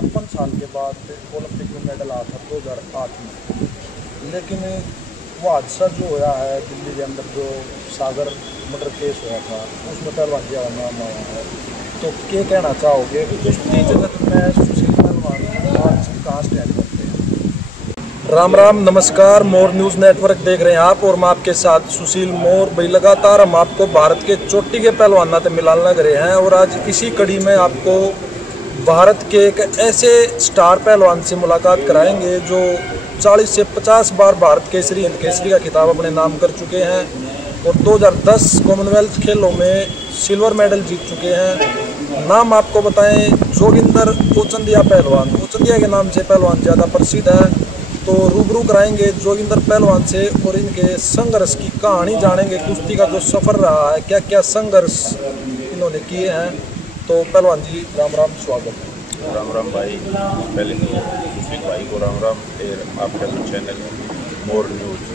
56 साल के बाद ओलंपिक में मेडल आया था 2008 में। लेकिन वो हादसा जो होया है दिल्ली के अंदर, जो सागर मर्डर केस हुआ था, उसमें पहलवान जी का नाम आया है। तो क्या कहना चाहोगे कुश्ती जगत में सुशील पहलवान आज कहाँ स्टैंड करते हैं? राम राम, नमस्कार। मोर न्यूज़ नेटवर्क देख रहे हैं आप, और मैं आपके साथ सुशील मोर भाई। लगातार हम आपको भारत के चोटी के पहलवान से मिलाने लग रहे हैं, और आज इसी कड़ी में आपको भारत के एक ऐसे स्टार पहलवान से मुलाकात कराएंगे जो 40 से 50 बार भारत केसरी हिंद केसरी का खिताब अपने नाम कर चुके हैं, और 2010 कॉमनवेल्थ खेलों में सिल्वर मेडल जीत चुके हैं। नाम आपको बताएं, जोगिंदर ओचंदिया पहलवान। ओचंदिया के नाम से पहलवान ज़्यादा प्रसिद्ध है। तो रूबरू कराएंगे जोगिंदर पहलवान से, और इनके संघर्ष की कहानी जानेंगे। कुश्ती का जो सफ़र रहा है, क्या क्या संघर्ष इन्होंने किए हैं। तो पहलवान जी राम राम, स्वागत। राम राम भाई, पहले तो सुशील भाई को राम राम। फिर आपका जो चैनल मोर न्यूज़,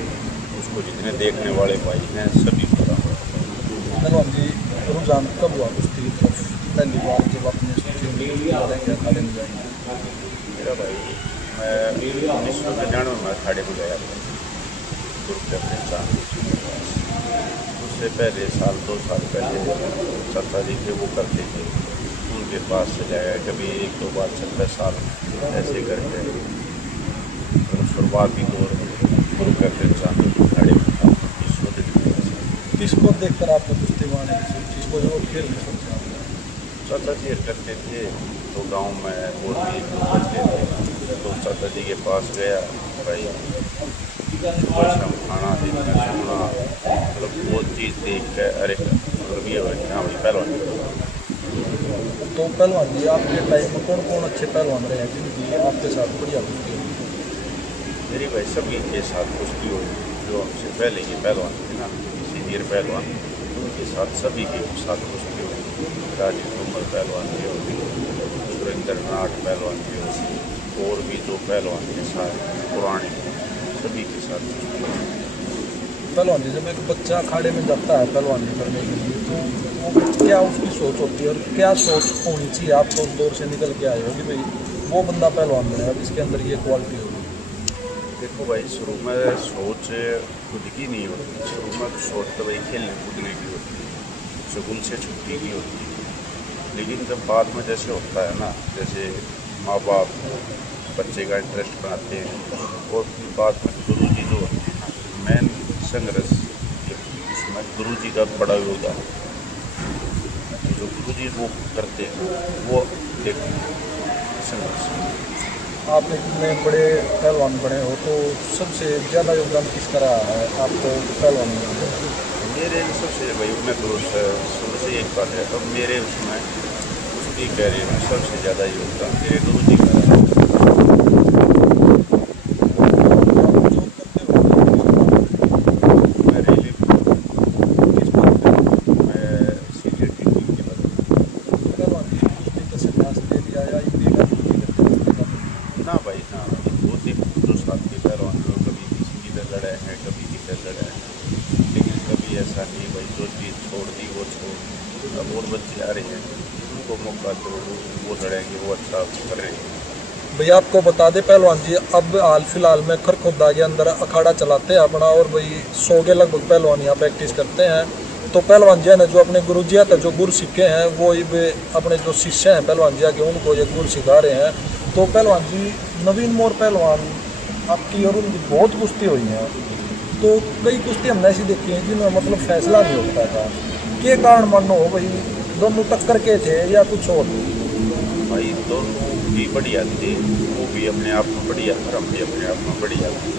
उसको जितने देखने वाले भाई हैं सभी को राम राम। पहलवान जी, रुझान कब हुआ कुश्ती की तरफ पहली बार जब अपने अखाड़े में जाएंगे? मेरा भाई, मैं 1999 में अखाड़े में गया था गुरु कैप्टन चांद। उससे पहले साल 2 साल पहले चाचा जी थे, वो करते थे, उनके पास से जाया कभी 1-2 बार। 26 साल ऐसे करके शुरुआती दौर गुरु कैप्टन चांद अखाड़े में था। किसको देखकर आपको कुश्ती में आने की सोची, कोई और खेल नहीं सोचा? चाचा जी करते थे तो गांव में वो भी करते थे, तो चाचा जी के पास गया। भाई शाम खाना दिन में सोना, मतलब वो चीज़ देख के अरे मतलब ये हाँ भाई पहलवान। तो पहलवान जी, आपके टाइम में कौन कौन अच्छे पहलवान रहे हैं जिनकी आपके साथ बढ़िया कुश्ती हुई? मेरी भाई सभी के साथ कुश्ती हुई, जो हमसे पहले के पहलवान थे ना, सीनियर पहलवान, उनके साथ सभी के साथ कुश्ती हुई। राजीव कुमार पहलवान के होती, सुरेंद्र नाथ पहलवान के होती, और भी जो पहलवान के साथ पुराने सभी के साथ कुश्ती हुई। पहलवान जी, जब एक बच्चा अखाड़े में जाता है पहलवानी करने के लिए, तो वो क्या उसकी सोच होती है, और क्या सोच होनी चाहिए? आप तो उस दौर से निकल के आए हो कि भाई वो बंदा पहलवान बनेगा जिसके अंदर ये क्वालिटी होगी। देखो भाई, शुरू में सोच खुद की नहीं होती। शुरू में तो सोच तो भाई खेलने कूदने की होती है, स्कूल से छुट्टी की होती है। लेकिन जब बाद में जैसे होता है ना, जैसे माँ बाप बच्चे का इंटरेस्ट बनाते हैं, और फिर बाद में गुरु जी जो होते हैं ना, मेन संघर्ष उसमें गुरु जी का बड़ा योगदान है। जो गुरु जी वो करते हैं वो एक संघर्ष। आप इतने बड़े पहलवान बने हो, तो सबसे ज़्यादा योगदान किसका रहा है आपको पहलवान में? मेरे सबसे भाई मैं गुरु से शुरू से एक बात है, तो मेरे उसमें उसकी कैरियर में सबसे ज़्यादा योगदान मेरे गुरु जी का रहा। मैं रेलवे इस बात पे मैं सीनियर टीम के बाद पहलवान जी कुश्ती का संन्यास ले लिया या इंडिया का ना भाई ना, वो दिन जो साथ के पहलवान लोग कभी किसी की तरह लड़े हैं, कभी की तरह लड़े हैं, लेकिन कभी ऐसा नहीं भाई जो चीज़ छोड़ दी वो छोड़। अब और बच्चे आ रहे हैं, उनको मौका दो, वो लड़ेंगे, वो अच्छा कर रहे हैं। भैया आपको बता दें पहलवान जी, अब हाल फिलहाल में खरखोदा के अंदर अखाड़ा चलाते हैं अपना, और भाई 100 के लगभग पहलवान यहाँ प्रैक्टिस करते हैं। तो पहलवान जी ने जो अपने गुरु जी हैं जो गुरु सीखे हैं, वो अपने जो शिष्य हैं पहलवान जी के, उनको ये गुरु सिखा रहे हैं। तो पहलवान जी, नवीन मोर पहलवान आपकी और उनकी बहुत कुश्ती हुई है, तो कई कुश्ती हमने ऐसी देखी हैं जिनमें मतलब फैसला नहीं होता था। क्या कारण मानो हो भाई, दोनों टक्कर के थे या कुछ और? भाई दोनों भी बढ़िया थे, वो भी अपने आप में बढ़िया, हम भी अपने आप में बढ़िया थे।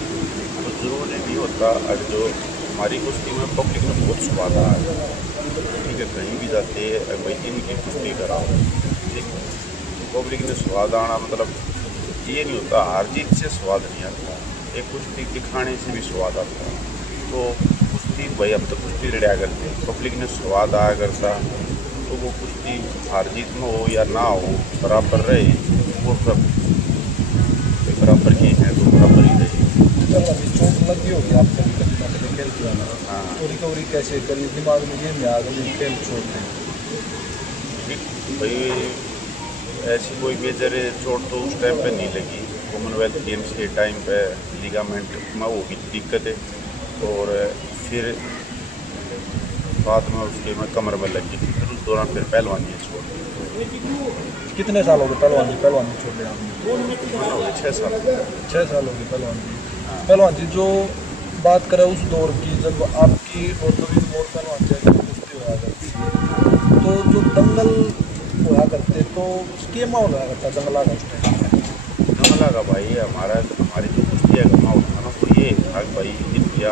तो जरूरी नहीं होता, अगर जो हमारी कुश्ती में पब्लिक में बहुत स्वाद आ रहा है, ठीक है, कहीं भी जाते हैं भाई इनकी कुश्ती कराओ, ठीक है, पब्लिक में स्वाद आना मतलब ये नहीं होता, हार जीत से स्वाद नहीं आता, एक कुश्ती दिखाने से भी स्वाद आता है। तो कुश्ती भाई हम तो कुश्ती लड़ा करते हैं, पब्लिक ने स्वाद आया करता, तो वो कुश्ती हार जीत में हो या ना हो बराबर रहे, वो सब बराबर की है तो बराबर ही रहे। चोट लगी होगी आप कभी कभी ना कभी खेल किया ना, तो रिकवरी कैसे करी? दिमाग में ये नहीं आ गई खेल छोड़ दें? भाई ऐसी कोई मेजर चोट तो उस टाइम पे नहीं लगी। कॉमनवेल्थ गेम्स के टाइम पे लिगामेंट में वो भी दिक्कत है, और फिर बाद में उसके में कमर में लगी थी, फिर उस दौरान फिर पहलवानी छोड़ दी। कितने साल हो गए पहलवान जी छोड़ दिया आपने? 6 साल। 6 साल हो गए पहलवान जी। जो बात करें उस दौर की, जब आपकी और नवीन मोर पहलवान जी की कुश्ती होया करती, तो जो दंगल होया करते तो उसके माहौल होया करता दंगला का उस टाइम? दंगला का भाई हमारी जो कुश्ती है माहौल था ना, तो ये था कि भाई इंडिया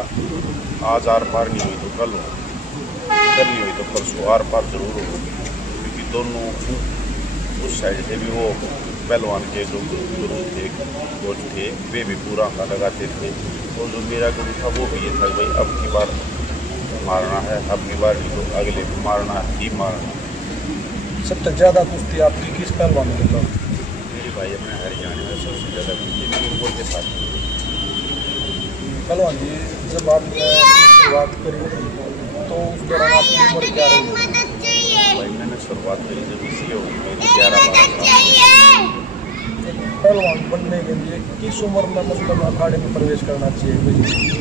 आज आर पार नहीं हुई तो कल हो, कल नहीं हुई तो परसों आर पार जरूर हो, क्योंकि दोनों उस साइड से भी वो पहलवान के जो गुरु थे, कोच थे, वे भी पूरा अंगा लगाते थे। और जो मेरा गुरु था वो भी ये था कि भाई अब की बार मारना है, अब की बार नहीं तो अगले को मारना ही मारना। सबसे ज़्यादा कुश्ती आपकी किस पहलवान में मतलब? मेरे भाई अपने हरियाणा में सबसे ज़्यादा कुश्ती मीरपुर के साथ। पहलवान जी, जब आपने शुरुआत करी तो उस दौरान आपकी उम्र क्या रही? भाई मैंने शुरुआत करी जब इसी हो मेरी 11-12 साल। एक पहलवान बनने के लिए किस उम्र में मतलब अखाड़े में प्रवेश करना चाहिए भाई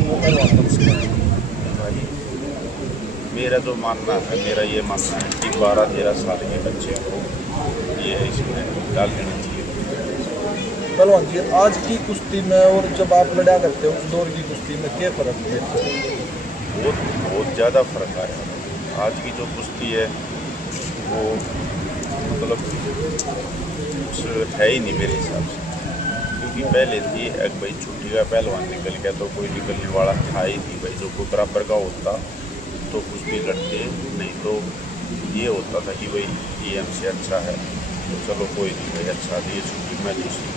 वो पहलवान बन सके? भाई मेरा जो मानना है, मेरा ये मानना है कि 12-13 साल के बच्चे को ये इसमें डाल देना चाहिए। पहलवान जी, आज की कुश्ती में और जब आप लड़ा करते हो उस दौर की कुश्ती में क्या फ़र्क है? बहुत ज़्यादा फ़र्क आया। आज की जो कुश्ती है वो मतलब है ही नहीं मेरे हिसाब से, क्योंकि पहले थी एक भाई छुट्टी का पहलवान निकल गया तो कोई निकलने वाला था ही नहीं भाई, जो कोई बराबर का होता तो कुश्ती लड़ते, नहीं तो ये होता था कि भाई ये हमसे अच्छा है तो चलो कोई नहीं भाई, अच्छा नहीं छुट्टी में दूसरी।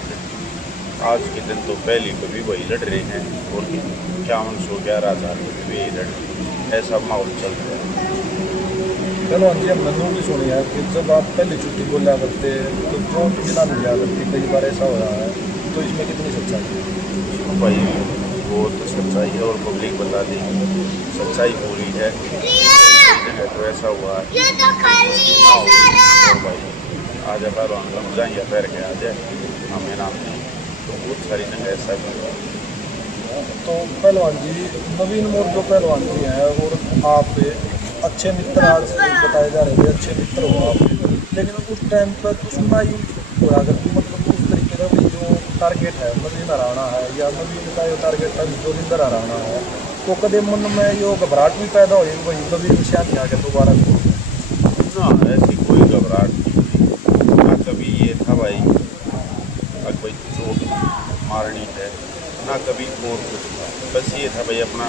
आज के दिन तो पहली को भी वही लड़ रहे हैं और 51-11,000 को भी यही लड़ रहे हैं, ऐसा माहौल चल रहा है। पहलवान जी, हमने नोटिस सुनी है कि जब आप पहली छुट्टी बोला करते तो चोट बिना मिला करती, कई बार ऐसा हो रहा है, तो इसमें कितनी सच्चाई है? भाई वो तो सच्चाई है और पब्लिक बता देगी, सच्चाई पूरी है। तो ऐसा हुआ है तो भाई आ जाए पहलवान लग जाए या पैर के आ जाए हमें नाम नहीं, तो बहुत सारी जगह ऐसा भी हुआ। तो पहलवान जी, नवीन मोर जो पहलवान जी हैं और आप अच्छे मित्र आज बताए जा रहे थे, अच्छे मित्र हो आप, लेकिन उस टाइम पर दुश्मनाई होया करती, मतलब उस तरीके का भी जो टारगेट है नवीन हराना है या नवीन का जो टारगेट है जोगिंदर हराना है, तो कदे मन में यो घबराहट भी पैदा हुई वही नवीन निशान आके दोबारा? ना ऐसी कोई घबराहट नहीं, ना कभी ये था भाई अब भाई चोट मारनी है, ना कभी और कुछ था, बस ये था भाई अपना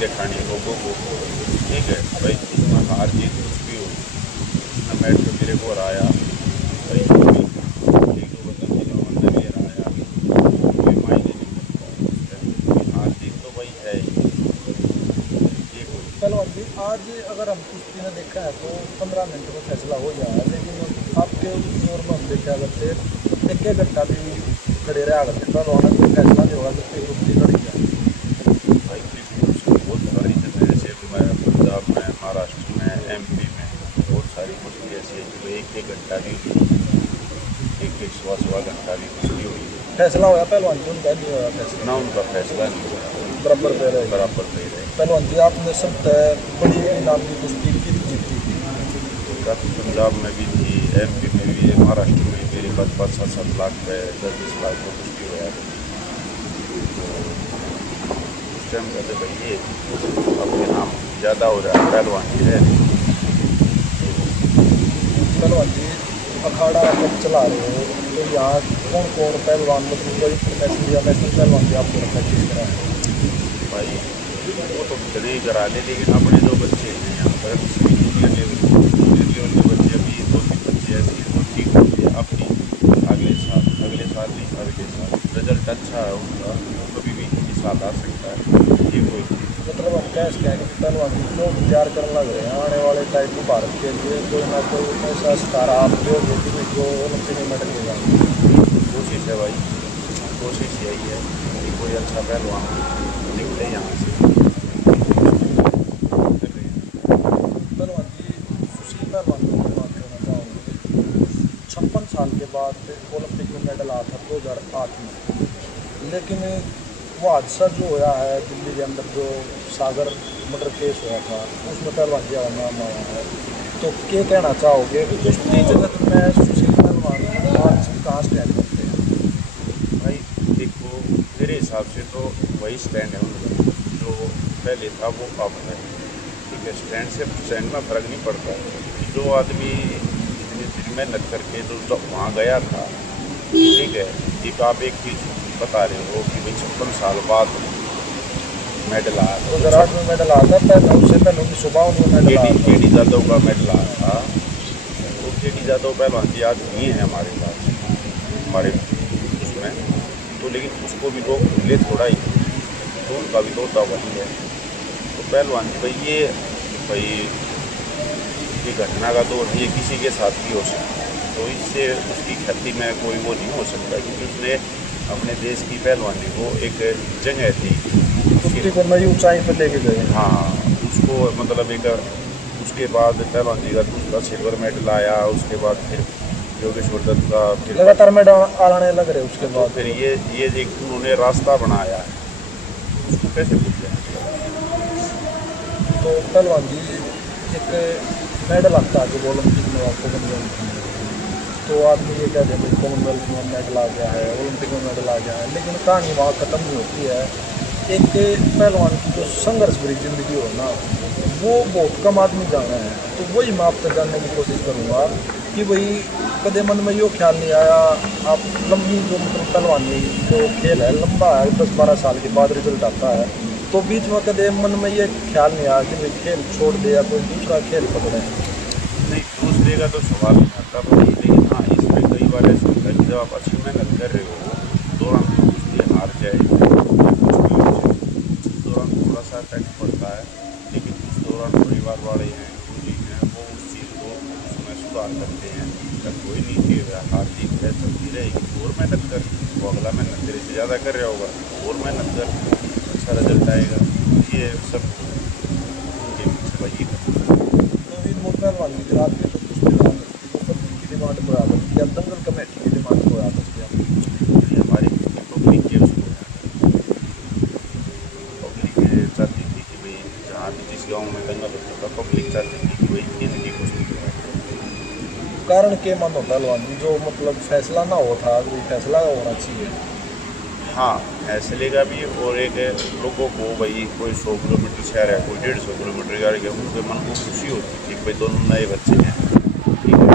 दिखाने लोगों को, ठीक है भाई, उसमें हार जीत कुछ भी हो, उसने मैच में मेरे को हराया भाई, एक दो बंदा मेरा बंदा भी हराया, कोई मायने नहीं, हार जीत तो भाई है ही। पहलवान जी, आज अगर हम कुश्ती में देखा है तो 15 मिनट में फैसला हो जाए, लेकिन आपके उस दौर में हम देखा करते 1 घंटा भी खड़े रहा करते, पहलवान कोई फैसला नहीं होगा तो कुश्ती लड़ी जाए। भाई बहुत सारी जगह जैसे मैं पंजाब में, महाराष्ट्र में, MP में बहुत सारी कुश्ती ऐसी है जो 1-1 घंटा भी हुई, 1-1 सवा घंटा भी कुश्ती हुई। फैसला होया पहलवान जी? उनका नहीं होया फैसला? ना उनका फैसला नहीं हुआ, बराबर पे रहे। बराबर पे रहे। पहलवान जी, आपने सब बड़ी नाम की कुश्ती की जीती थी? पंजाब में भी थी, MP में भी है, महाराष्ट्र में मेरे पास 5-7 लाख पे 10-20 लाख का कुश्ती हुआ है। उस टाइम कहते भाई ये अपने नाम ज़्यादा हो रहा है, पहलवान की है। पहलवान जी, अखाड़ा आप चला रहे हो तो यहाँ कौन कौन पहलवान मतलब कोई इंटरनेशनल या नेशनल पहलवान भी आपको रखा किस तरह? भाई वो तो खड़े ही करा ले, लेकिन अपने जो बच्चे हैं यहाँ पर जूनियर लेवल के बच्चे अभी 2-3 बच्चे ऐसे हैं तो ठीक होते हैं अपनी अगले साल नहीं अगले साल रिजल्ट अच्छा है उनका, कभी भी इस साल आ सकता है, ये कोई मतलब हम कह सकते हैं कि पहलवान जी जो तैयार करने लग रहे हैं आने वाले टाइम में भारत के लिए कोई ना कोई ऐसा सितारा आप जो ओलंपिक में मेडल लेगा? कोशिश है भाई, कोशिश यही है कि कोई अच्छा पहलवान निकले यहाँ से। पहलवान जी, सुशील पहलवान को बात करना चाहूँगी। साल के बाद ओलंपिक में मेडल आया था 2008 में। लेकिन वो हादसा जो होया है दिल्ली के अंदर, जो सागर मर्डर केस हुआ था, उसमें पहलवान जी का नाम आया है। तो क्या कहना चाहोगे कुश्ती जगत में सुशील पहलवान आज कहाँ स्टैंड करते हैं? भाई देखो, मेरे हिसाब से तो वही स्टैंड है उनका जो पहले था वो अब है। ठीक है, स्टैंड में फ़र्क नहीं पड़ता। जो आदमी इतनी मेहनत करके जो वहाँ गया था, ठीक है, एक आप एक चीज़ बता रहे हो कि भाई 56 साल बाद मेडल आया था। 2008 में मेडल आता था, उससे पहले 1952 में मेडल आया था। के डी जादव का मेडल आया था। तो के डी जादव पहलवान जी आज नहीं है हमारे पास, हमारे उसमें तो, लेकिन उसको भी लोग भूले थोड़ा ही, तो उनका भी तोता वही है। तो पहलवान जी भाई ये घटना का दौर ये किसी के साथ भी हो सकता है, तो इससे उसकी ख्याति में कोई वो नहीं हो सकता, क्योंकि उसने अपने देश की पहलवानी को एक जगह थी, कुश्ती को नई ऊंचाई पर लेके गए। हाँ, उसको मतलब एक उसके बाद पहलवान जी का दूसरा सिल्वर मेडल आया, उसके बाद फिर योगेश्वर दत्त का, फिर लगातार मेडल आने लग रहे उसके बाद। फिर ये एक उन्होंने रास्ता बनाया है, उसको कैसे भूल जाए। तो पहलवान जी एक मेडल आता है जो ओलंपिक में आपको बन गया, तो आदमी ये कहते हैं कॉमनवेल्थ में मेडल आ गया है, ओलंपिक में मेडल आ गया है, लेकिन कहानी वहाँ ख़त्म नहीं होती है। एक पहलवान की जो संघर्ष भरी जिंदगी हो ना, वो बहुत कम आदमी जाना है। तो वही मैं आपसे जानने की कोशिश करूँगा कि भाई कदे मन में यो ख्याल नहीं आया, आप लंबी जो मतलब पहलवानी जो खेल है लंबा है, 10-12 साल के बाद रिजल्ट आता है, तो बीच में कदे मन में ये ख्याल नहीं आया कि भाई खेल छोड़ दे या कोई दूसरा खेल पकड़े? नहीं, दूसरे का तो सवाल नहीं आता भाई, लेकिन हाँ इसमें कई बार ऐसा होता है कि जब आप अच्छी मेहनत कर रहे हो दौरान तो कुछ हार जाए, कुछ भी हो जाए, उस दौरान थोड़ा सा इफेक्ट पड़ता है, लेकिन उस दौरान परिवार वाले हैं, गुरु जी हैं, वो उस चीज़ को उसमें सुधार करते हैं। या कोई नहीं चीज़ है, हार जीत है, चलती रहेगी, और मेहनत कर, वो अगला मेहनत तेरे से ज़्यादा कर रहा होगा, और मेहनत कर, अच्छा रिजल्ट आएगा। ये सब उनके पीछे वही है। पहलवान की रात में तो कुछ भी रहा करती, वो पत्नी की डिमांड को आ करती या दंगल कमेटी की डिमांड को आ करती है। हमारी पब्लिक के उसको पब्लिक चाहती थी कि भाई जहाँ भी जिस गांव में दंगल होता था, पब्लिक चाहती थी कि भाई इनकी कुश्ती कराए। कारण के मानो पहलवान जी जो मतलब फैसला ना हो था, कोई फैसला होना चाहिए। हाँ, फैसले का भी, और एक लोगों को भाई कोई 100 किलोमीटर शहर है, कोई 150 किलोमीटर जा रहे, उनके मन को खुशी होती थी कि भाई दोनों नए बच्चे हैं, ठीक है,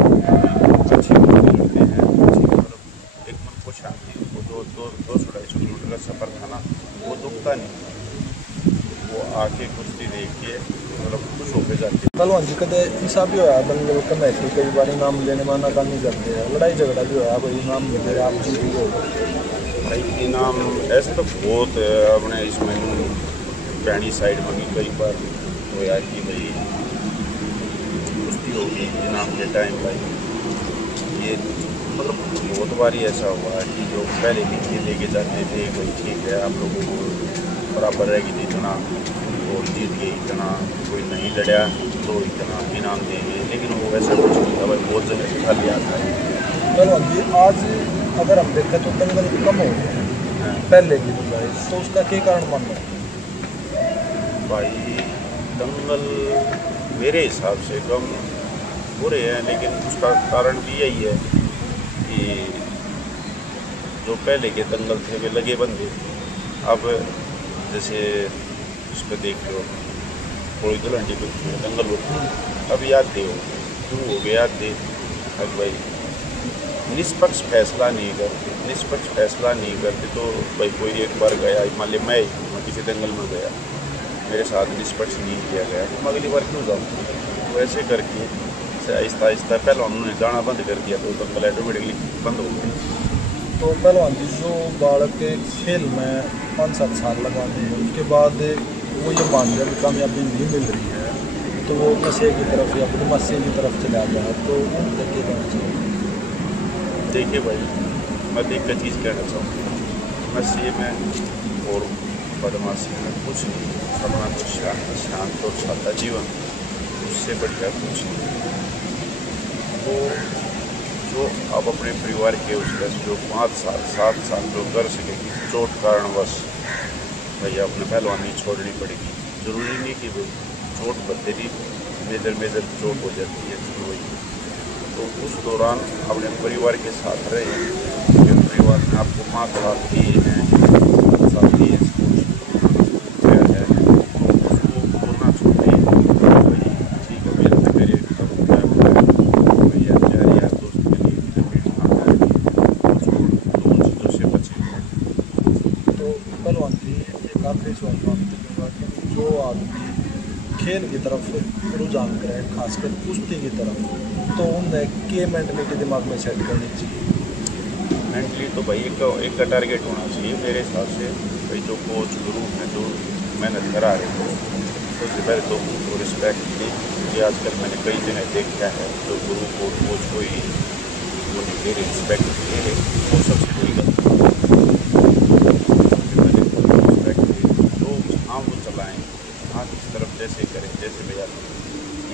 अच्छी लड़ते हैं, अच्छी मतलब एक मन को शांति, वो 200-250 किलोमीटर का सफ़र था ना, वो दुखता नहीं, वो आके कुश्ती देख के मतलब खुश होकर जाते। पहलवान जी कदे ऐसा भी होया दंगल कमेटी कई बार इनाम लेने में नाकामी करते हैं, लड़ाई झगड़ा भी होया, कोई इनाम मिले आप जीत गए? भाई इनाम ऐसे तो बहुत अपने इसमें पैनी साइड में भी कई बार होया कि भाई कुश्ती होगी इनाम के टाइम भाई, ये मतलब बहुत बार ही ऐसा हुआ है कि जो पहले भी लेके जाते थे भाई ठीक है आप लोगों को बराबर रहेगी जितना, और जीत गई इतना, कोई नहीं लड़ा तो इतना इनाम देंगे, लेकिन वो वैसा कुछ नहीं था भाई, बहुत जगह खाली आता है। पहलवान जी आज अगर हम देखें तो दंगल कम हो गए पहले की बजाय, तो उसका क्या कारण मान लो? भाई दंगल मेरे हिसाब से कम हो रहे हैं, लेकिन उसका कारण भी यही है कि जो पहले के दंगल थे वे लगे बंदे, अब जैसे इस पर देख लो कोई दुल्हन पे दंगल होती है, अब याद दे क्यों हो गया, याद दे, अब भाई निष्पक्ष फैसला नहीं करते तो भाई कोई एक बार गया, मान लिया मैं किसी दंगल में गया, मेरे साथ निष्पक्ष नहीं किया गया, तो मैं अगली बार क्यों जाऊँ? तो ऐसे करके आहिस्ता आहिस्ता पहले उन्होंने जाना बंद कर दिया, तो दंगल ऑटोमेटिकली बंद हो गया। तो पहलवान जी जो बालक के खेल में 5-7 साल लगाते हैं, उसके बाद वो ये मान लिया कि कामयाबी नहीं मिल रही है, तो वो नशे की तरफ या बदमाशी की तरफ चला जाए, तो उन तक कहना चाहिए? देखिए भाई, मैं एक चीज़ कहना चाहूँगा, नशे में और बदमाशी में कुछ नहीं, अपना तो शांत और सादा जीवन, उससे बढ़िया कुछ नहीं। तो जो आप अपने परिवार के उसका जो 5 साल 7 साल जो कर सकेगी चोट कारणवश भाई अपने पहलवानी छोड़नी पड़ेगी। ज़रूरी नहीं कि वो चोट बतेरी मेजर चोट हो जाती है शुरू हुई, तो उस दौरान अपने परिवार के साथ रहे। फिर परिवार ने आपको 5 साल दिए हैं, 7 साल दिए स्पोर्ट्स है, तो उसको बोलना छोड़िए भाई ठीक है मेरे से मेरे भैया यार यार दोस्त के लिए रिपीट ना है, तो उन चीज़ों से बचें। तो पहलवान जी एक आखिरी सवाल मानते दूँगा कि जो आदमी खेल की तरफ रुझान करे, खासकर कुश्ती की तरफ, तो उन्हें के मेंटलिटी दिमाग में सेट करनी चाहिए? मेंटली तो भाई एक का टारगेट होना चाहिए मेरे हिसाब से। भाई जो कोच गुरु हैं जो मेहनत करा रहे हैं सबसे पहले तो उनको रिस्पेक्ट दी, क्योंकि आजकल मैंने कई जगह देखा है जो गुरु को कोच को ही वो नहीं दे रहे, रिस्पेक्ट दे रहे, वो सबसे बड़ी गलती है। सबसे पहले रिस्पेक्ट दे तो हाँ वो चलाएँ, हाँ किस तरफ जैसे करें, जैसे भैया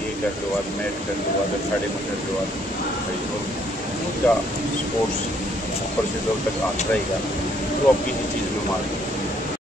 ये कर लो आज मैच कर लो अगर 3.5 लो आज भाई, और उनका स्पोर्ट्स ऊपर से जब तक आता रहेगा तो आप किसी चीज़ में मार